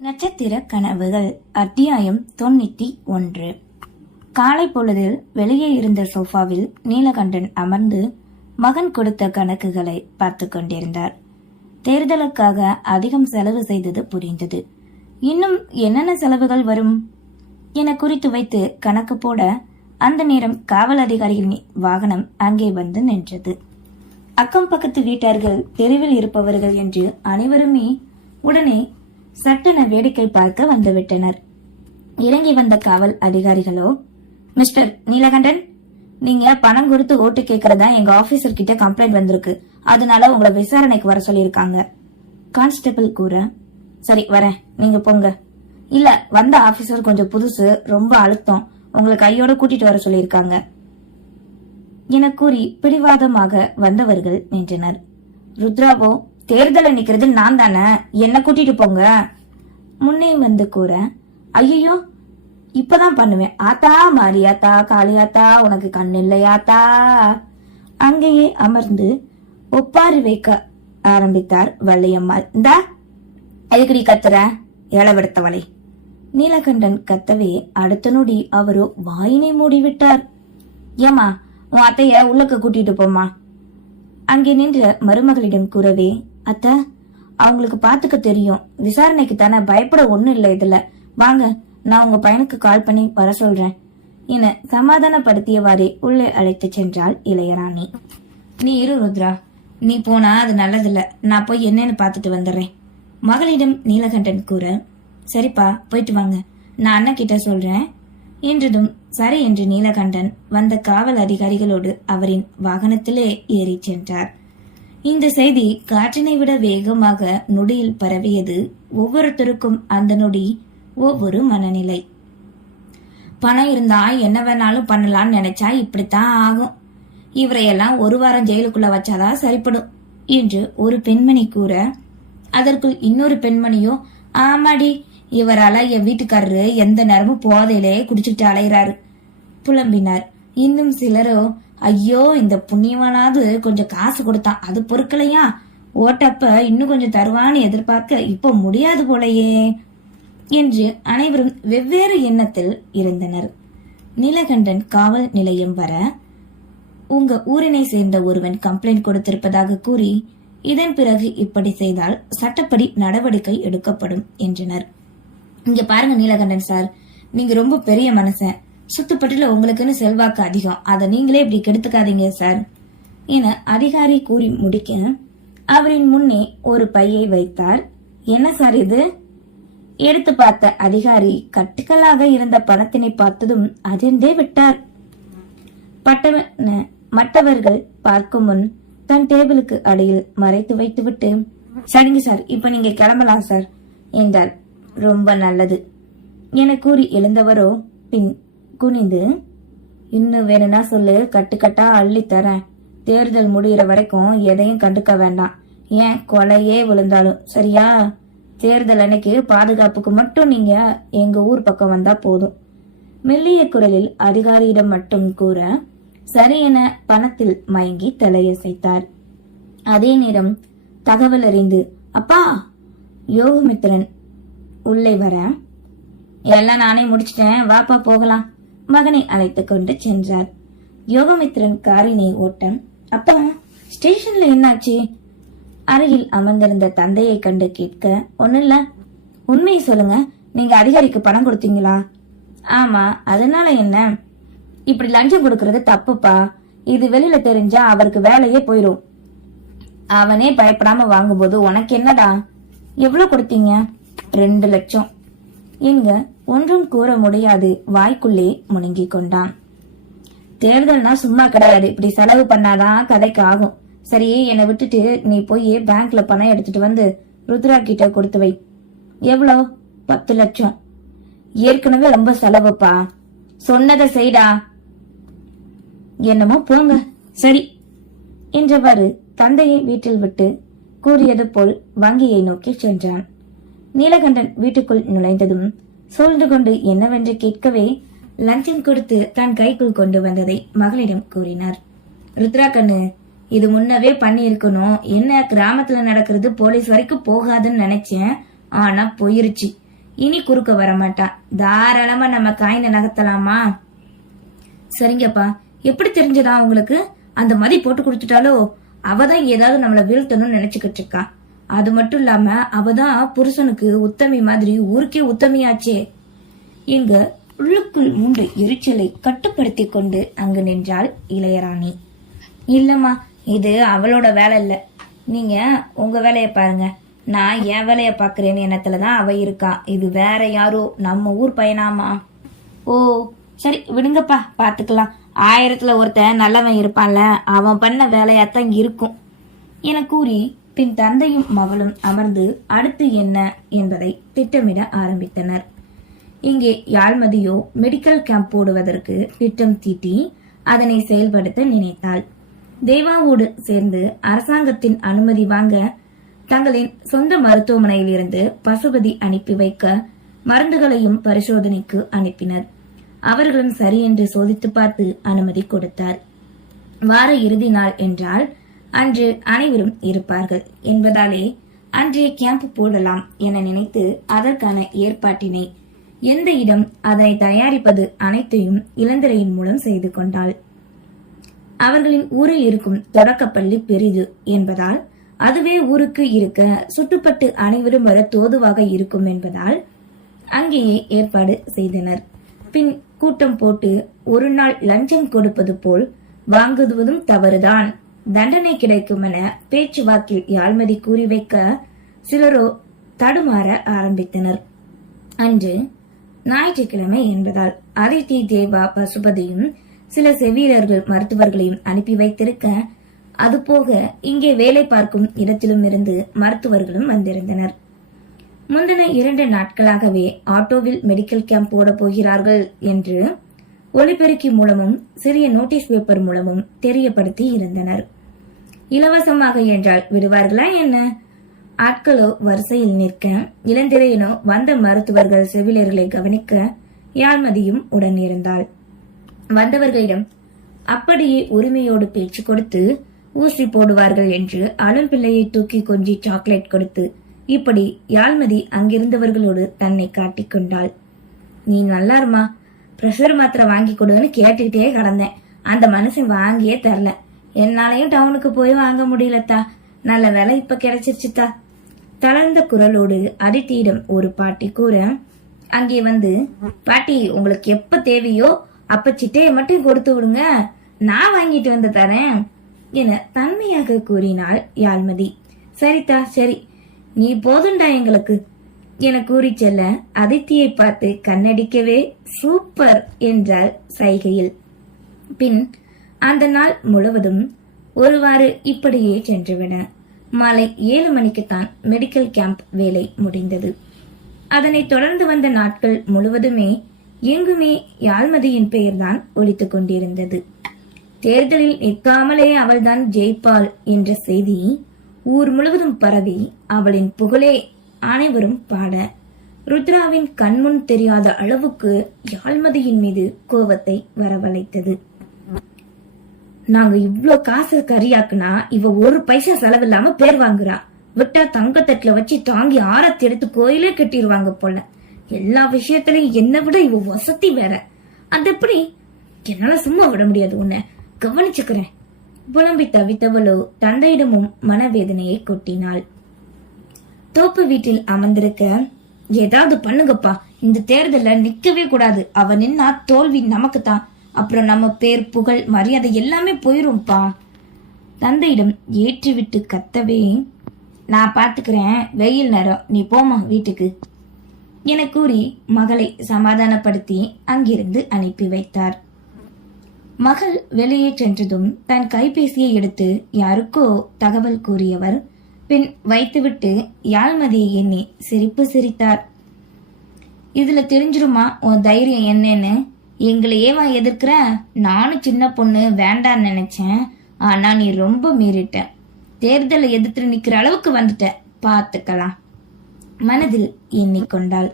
நட்சத்திர கனவுகள் அத்தியாயம் 91. காலை பொழுதில் வெளியே இருந்த சோஃபாவில் நீலகண்டன் அமர்ந்து மகன் கொடுத்த கணக்குகளை பார்த்து கொண்டிருந்தார். தேர்தலுக்காக அதிகம் செலவு செய்தது புரிந்தது. இன்னும் என்னென்ன செலவுகள் வரும் என குறித்து வைத்து கணக்கு போட அந்த நேரம் காவல் அதிகாரிகளின் வாகனம் அங்கே வந்து நின்றது. அக்கம் பக்கத்து வீட்டார்கள், தெருவில் இருப்பவர்கள் என்று அனைவருமே உடனே சட்டென வேடிக்கை பார்க்க வந்துவிட்டனர். இறங்கி வந்த காவல் அதிகாரிகளோ, மிஸ்டர் நீலகண்டன், நீங்க பணம் கொடுத்து ஓட்டு கேட்கறதா எங்க ஆபீசர் கிட்ட கம்ப்ளைண்ட் வந்திருக்கு, அதனால உங்களை விசாரணைக்கு வர சொல்லியிருக்காங்க. கான்ஸ்டபிள் கூற, சரி வரேன், நீங்க போங்க. இல்ல, வந்த ஆபீசர் கொஞ்சம் புதுசு, ரொம்ப அழுத்தம், உங்களை கையோட கூட்டிட்டு வர சொல்லியிருக்காங்க என கூறி பிடிவாதமாக வந்தவர்கள் நின்றனர். ருத்ராவோ, தேர்தல நிக்கிறது நான் தானே, என்ன கூட்டிட்டு போங்க முன்னே வந்து கூற, ஐயோ இப்பதான் பண்ணுவேன், ஆத்தா மாரியாத்தா காளியாத்தா உனக்கு கண்ணு இல்லையாத்தா. அங்கேயே அமர்ந்து ஒப்பாரி வைக்க ஆரம்பித்தார் வள்ளியம்மாள். இந்தா எதுக்கடி கத்துற ஏழவெடுத்தவளை. நீலகண்டன் கத்தவே அடுத்த நொடி அவரோ வாயினை மூடிவிட்டார். ஏமா, உன் அத்தைய உள்ளக்க கூட்டிட்டு போமா. அங்கே நின்ற மருமகளிடம் கூறவே, அத்த அவங்களுக்கு பாத்துக்க தெரியும், விசாரணைக்கு தானே, பயப்பட ஒண்ணும் இல்ல, இதுல வாங்க, நான் உங்க பையனுக்கு கால் பண்ணி வர சொல்றேன் என சமாதானப்படுத்தியவாறே உள்ளே அழைத்து சென்றாள் இளையராணி. நீ இரு ருத்ரா, நீ போனா அது நல்லதில்ல, நான் போய் என்னன்னு பாத்துட்டு வந்துடுறேன் மகளிடம் நீலகண்டன் கூற, சரிப்பா போயிட்டு வாங்க, நான் அண்ணன் கிட்ட சொல்றேன் என்றதும் சரி என்று நீலகண்டன் வந்த காவல் அதிகாரிகளோடு அவரின் வாகனத்திலே ஏறி சென்றார். இந்த செய்தி காற்றினை விட வேகமாக நொடியில் பரவியது. ஒவ்வொருத்தருக்கும் அந்த நொடி ஒவ்வொரு மனநிலை. பணம் இருந்தா என்ன வேணாலும் பண்ணலாம்னு நினைச்சா இப்படித்தான் ஆகும், இவரையெல்லாம் ஒரு வாரம் ஜெயிலுக்குள்ள வச்சாதான் சரிப்படும் என்று ஒரு பெண்மணி கூற, அதற்குள் இன்னொரு பெண்மணியோ, ஆமாடி இவரால என் வீட்டுக்காரரு எந்த நேரமும் போதையிலே குடிச்சுட்டு அலைகிறாரு புலம்பினார். இன்னும் சிலரோ, ஐயோ இந்த புண்ணியவானாவது கொஞ்சம் காசு கொடுத்தான், அது பொறுக்கலையா, ஓட்டப்ப இன்னும் கொஞ்சம் தருவான்னு எதிர்பார்க்க இப்ப முடியாது போலையே என்று அனைவரும் வெவ்வேறு எண்ணத்தில் இருந்தனர். நீலகண்டன் காவல் நிலையம் வர, உங்க ஊரினை சேர்ந்த ஒருவன் கம்ப்ளைண்ட் கொடுத்திருப்பதாக கூறி, இதன் பிறகு இப்படி செய்தால் சட்டப்படி நடவடிக்கை எடுக்கப்படும் என்றனர். இங்க பாருங்க நீலகண்டன் சார், நீங்க ரொம்ப பெரிய மனுஷன், சுத்துப்பட்டுல உங்களுக்குன்னு செல்வாக்கு அதிகம், அதை நீங்களே இப்படி கெடுத்துக்காதீங்க சார் என அதிகாரி கூறி முடிக்க, அவரின் முன்னே ஒரு பையை வைத்தார். என்ன சார் இது? எடுத்து பார்த்த அதிகாரி கட்டுக்களாக இருந்த பணத்தினை பார்த்ததும் அதிர்ந்தே விட்டார். மற்றவர்கள் பார்க்கும் முன் தன் டேபிளுக்கு அடியில் மறைத்து வைத்துவிட்டு, சரிங்க சார், இப்ப நீங்க கிளம்பலாம் சார் என்றார். ரொம்ப நல்லது என கூறி எழுந்தவரோ பின் குனிந்து, இன்னும் வேணும்னா சொல்லு, கட்டுக்கட்டா அள்ளி தரேன், தேர்தல் முடிகிற வரைக்கும் எதையும் கண்டுக்க வேண்டாம், ஏன் கொலையே விழுந்தாலும் சரியா, தேர்தல் அன்னைக்கு பாதுகாப்புக்கு மட்டும் நீங்க எங்க ஊர் பக்கம் வந்தா போதும் மெல்லிய குரலில் அதிகாரியிடம் மட்டும் கூற, சரி என பணத்தில் மயங்கி தலையசைத்தார். அதே நேரம் தகவல் அறிந்து, அப்பா யோகமித்திரன் உள்ளே வர, எல்லாம் நானே முடிச்சிட்டேன், வாப்பா போகலாம் மகனை அழைத்து கொண்டு சென்றார். யோகமித்திரன் காரினை ஓட்ட, அப்பா ஸ்டேஷன்ல என்னாச்சு? அருகில் அமர்ந்திருந்த தந்தையை கண்டு கேட்க, ஒண்ணு இல்ல, உண்மையை சொல்லுங்க, நீங்க அதிகாரிக்கு பணம் கொடுத்தீங்களா? ஆமா, அதனால என்ன? இப்படி லஞ்சம் கொடுக்கறது தப்புப்பா, இது வெளியில தெரிஞ்சா அவருக்கு வேலையே போயிரும், அவனே பயப்படாம வாங்கும்போது உனக்கு என்னடா? எவ்வளவு கொடுத்தீங்க? 2 லட்சம் எங்க ஒன்றும் கூற முடியாது, வாய்க்குள்ளே முழுங்கி கொண்டான். தேர்தல்னா சும்மா கிடையாது, இப்படி செலவு பண்ணாதான் கதைக்கு ஆகும். சரி, என்னை விட்டுட்டு நீ போய் பேங்க்ல பணம் எடுத்துட்டு வந்து ருத்ரா கிட்ட கொடுத்து வை. எவ்வளோ? 10 லட்சம். ஏற்கனவே ரொம்ப செலவுப்பா, சொன்னதை செய்டா. என்னமோ போங்க சரி என்றவாறு தந்தையை வீட்டில் விட்டு கூறியது போல் வங்கியை நோக்கி சென்றான். நீலகண்டன் வீட்டுக்குள் நுழைந்ததும் சூழ்ந்து கொண்டு என்னவென்று கேட்கவே, லஞ்சம் கொடுத்து தன் கைக்குள் கொண்டு வந்ததை மகளிடம் கூறினார். ருத்ரா கண்ணு, இது முன்னவே பண்ணி இருக்கணும், என்ன கிராமத்துல நடக்கிறது போலீஸ் வரைக்கும் போகாதுன்னு நினைச்சேன், ஆனா போயிருச்சு, இனி குறுக்க வர மாட்டான். தாராளமா நம்ம காயினை நகர்த்தலாமா? சரிங்கப்பா. எப்படி தெரிஞ்சதா உங்களுக்கு? அந்த மதி போட்டு கொடுத்துட்டாலோ? அவதான் ஏதாவது நம்மள வீழ்த்தணும்னு நினைச்சுக்கிட்டு இருக்கா. அது மட்டும் இல்லாம அவதான் புருஷனுக்கு உத்தமி மாதிரி ஊருக்கே உத்தமியாச்சே. எங்க உள்ளுக்குள் மூன்று எரிச்சலை கட்டுப்படுத்தி கொண்டு அங்கு நின்றாள் இளையராணி. இல்லம்மா, இது அவளோட வேலை இல்ல. நீங்க உங்க வேலைய பாருங்க. நான் என் வேலைய பாக்குறேன்னு எண்ணத்துலதான் அவ இருக்கா. இது வேற யாரோ நம்ம ஊர் பையனாமா. ஓ சரி விடுங்கப்பா, பாத்துக்கலாம். 1000த்துல ஒருத்தன் நல்லவன் இருப்பான்ல, அவன் பண்ண வேலையாத்தான் இருக்கும் என கூறி பின் தந்தையும் மகளும் அமர்ந்து அடுத்து என்ன என்பதை திட்டமிட ஆரம்பித்தனர். இங்கே யாழ்மதியோ மெடிக்கல் கேம்ப் போடுவதற்கு திட்டம் தீட்டி அதனை செயல்படுத்த நினைத்தாள். தேவாவோடு சேர்ந்து அரசாங்கத்தின் அனுமதி வாங்க தங்களின் சொந்த மருத்துவமனையில் இருந்து பசுபதி அனுப்பி வைக்க மருந்துகளையும் பரிசோதனைக்கு அனுப்பினர். அவர்களும் சரி என்று சோதித்து பார்த்து அனுமதி கொடுத்தார். வார இறுதி நாள் என்றால் அன்று அனைவரும் இருப்பார்கள் என்பதாலே அன்றைய கேம்ப் போடலாம் என நினைத்து அதற்கான ஏற்பாட்டினை, எந்த இடம், அதை தயாரிப்பது அனைத்தையும் இளந்திரையின் மூலம் செய்து கொண்டாள். அவர்களின் ஊரில் இருக்கும் தொடக்கப்பள்ளி பெரிது என்பதால் அதுவே ஊருக்கு இருக்க சுட்டுப்பட்டு அனைவரும் வர தோதுவாக இருக்கும் என்பதால் அங்கேயே ஏற்பாடு செய்தனர். பின் கூட்டம் போட்டு ஒரு நாள் லஞ்சம் கொடுப்பது போல் வாங்குவதும் தவறுதான், தண்டனை கிடைக்கும் என பேச்சுவாக்கில் யாழ்மதி கூறி வைக்க சிலரோ தடுமாற ஆரம்பித்தனர். அன்று ஞாயிற்றுக்கிழமை என்பதால் அதித்தி, தேவா, பசுபதியும் சில செவிலியர்கள் மருத்துவர்களையும் அனுப்பி வைத்திருக்க, அதுபோக இங்கே வேலை பார்க்கும் இடத்திலும் இருந்து மருத்துவர்களும் வந்திருந்தனர். முந்தின 2 நாட்களாகவே ஆட்டோவில் மெடிக்கல் கேம்ப் போட போகிறார்கள் என்று ஒலிபெருக்கி மூலமும் சிறிய நோட்டீஸ் பேப்பர் மூலமும் தெரியப்படுத்தி இருந்தனர். இலவசமாக என்றால் விடுவார்களா என்ன? ஆட்களோ வரிசையில் நிற்க, இளந்திரையனோ வந்த மருத்துவர்கள் செவிலியர்களை கவனிக்க யாழ்மதியும் உடன் இருந்தாள். வந்தவர்களிடம் அப்படியே உரிமையோடு பேச்சு கொடுத்து ஊசி போடுவார்கள் என்று அழும் பிள்ளையை தூக்கி கொஞ்சி சாக்லேட் கொடுத்து, இப்படி யாழ்மதி அங்கிருந்தவர்களோடு தன்னை காட்டிக்கொண்டாள். நீ நல்லாருமா, பிரஷர் மாத்திரை வாங்கி கொடுன்னு கேட்டுக்கிட்டே கடந்தேன். அந்த மனுஷன் வாங்கியே தரல. என்னாலையும் டவுனுக்கு போய் வாங்க முடியலத்தா. நல்ல வேலை இப்ப கிடைச்சிருச்சுத்தா. தளர்ந்த குரலோடு அதித்தியிடம் ஒரு பாட்டி கூற, அங்கே வந்து, பாட்டி உங்களுக்கு எப்ப தேவையோ அப்ப சிட்டையை மட்டும் கொடுத்து விடுங்க, நான் வாங்கிட்டு வந்து தரேன் என தன்மையாக கூறினாள் யாழ்மதி. சரிதா சரி, நீ போதுண்டா எங்களுக்கு என கூறி செல்ல அதித்தியை பார்த்து கண்ணடிக்கவே சூப்பர் என்றாள் சைகையில். பின் அந்த நாள் முழுவதும் ஒருவாறு இப்படியே சென்றுவிட மாலை 7 மணிக்குத்தான் மெடிக்கல் கேம்ப் வேலை முடிந்தது. அதனை தொடர்ந்து வந்த நாட்கள் முழுவதுமே எங்குமே யாழ்மதியின் பெயர்தான் ஒலித்துக் கொண்டிருந்தது. தேர்தலில் நிற்காமலே அவள்தான் ஜெயிப்பாள் என்ற செய்தி ஊர் முழுவதும் பரவி அவளின் புகழே அனைவரும் பாட ருத்ராவின் கண்முன் தெரியாத அளவுக்கு யாழ்மதியின் மீது கோபத்தை வரவழைத்தது. நாங்க இவ்ளோ காசு கரியாக்குனா இவ ஒரு பைசா செலவில்லாம பேர் வாங்குறா. விட்டா தங்கத்தட்டுல வச்சு தாங்கி ஆரத்தி எடுத்து கோயிலே கட்டிடுவாங்க போல. எல்லா விஷயத்திலையும் என்ன விட இவ வசதி வேற. அது எப்படி? என்னால சும்மா விட முடியாது, உன்னை கவனிச்சுக்கிறேன். புலம்பி தவித்தவளோ தந்தையிடமும் மனவேதனையை கொட்டினாள். தோப்பு வீட்டில் அமர்ந்திருக்க, ஏதாவது பண்ணுங்கப்பா, இந்த தேர்தல நிக்கவே கூடாது. அவ நின்னா தோல்வி நமக்கு தான். அப்புறம் நம்ம பேர், புகழ், மரியாதை எல்லாமே போயிரும்பா. தந்தையிடம் ஏற்றிவிட்டு கத்தவே, நான் பாத்துக்கிறேன், வெயில் நேரம், நீ போமா வீட்டுக்கு என கூறி மகளை சமாதானப்படுத்தி அங்கிருந்து அனுப்பி வைத்தார். மகள் வெளியே சென்றதும் தன் கைபேசியை எடுத்து யாருக்கோ தகவல் கூறியவர் பின் வைத்துவிட்டு யாழ்மதியை எண்ணி சிரிப்பு சிரித்தார். இதுல தெரிஞ்சிருமா உன் தைரியம் என்னன்னு? எங்களையேவா எதிர்க்கிற? நானும் சின்ன பொண்ணு வேண்டான்னு நினைச்சேன். ஆனா நீ ரொம்ப மீறிட்ட. தேர்தலை எதிர்த்து நிக்கிற அளவுக்கு வந்துட்ட. பாத்துக்கலாம் மனதில் எண்ணிக்கொண்டாள்.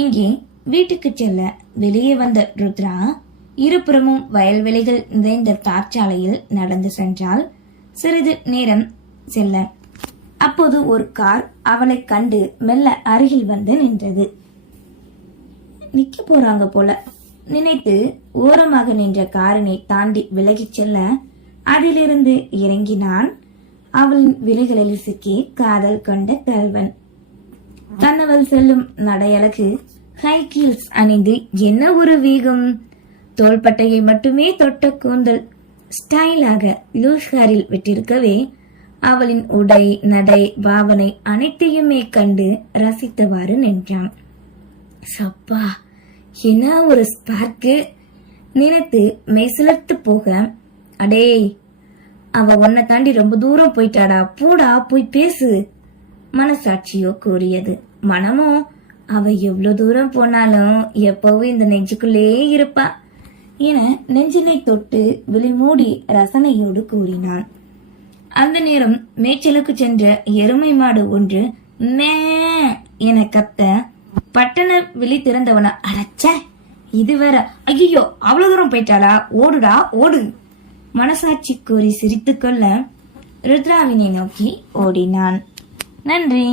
இங்கே வீட்டுக்கு செல்ல வெளியே வந்த ருத்ரா இருபுறமும் வயல்வெளிகள் நிறைந்த தார்ச்சாலையில் நடந்து சென்றால் சிறிது நேரம் செல்ல அப்போது ஒரு கார் அவளை கண்டு மெல்ல அருகில் வந்து நின்றது. நிக்க போறாங்க போல நினைத்து ஓரமாக நின்ற காரினை தாண்டி விலகிச் செல்ல அதிலிருந்து இறங்கினான் அவளின் விழிகளில் சிக்கி காதல் கொண்ட கல்வன். கண்ணவள் செல்லும் நடையழகு, ஹை ஹீல்ஸ் அணிந்து என்ன ஒரு வேகம், தோள்பட்டையை மட்டுமே தொட்ட கூந்தல் ஸ்டைலாக லூஸ் ஹேரில் விட்டிருக்கவே அவளின் உடை நடை பாவனை அனைத்தையுமே கண்டு ரசித்தவாறு நின்றான். சப்பா, என்ன ஒரு ஸ்பார்க்கு நினைத்து மெய்சிலர்த்து போக, அடே அவ உன்னை தாண்டி ரொம்ப தூரம் போயிட்டாடா, போடா போய் பேசு மனசாட்சியோ கூறியது. மனமோ அவ எவ்வளவு தூரம் போனாலும் எப்பவும் இந்த நெஞ்சுக்குள்ளே இருப்பா என நெஞ்சினை தொட்டு விழிமூடி ரசனையோடு கூறினான். அந்த நேரம் மேய்ச்சலுக்கு சென்ற எருமை மாடு ஒன்று மே என கத்த பட்டண விழி திறந்தவன, அடச்ச இது வேற, ஐயோ அவ்வளவு தூரம் போயிட்டாளா, ஓடுடா ஓடு மனசாட்சி கூறி சிரித்துக்கொள்ள ருத்ராவினை நோக்கி ஓடினான். நன்றி.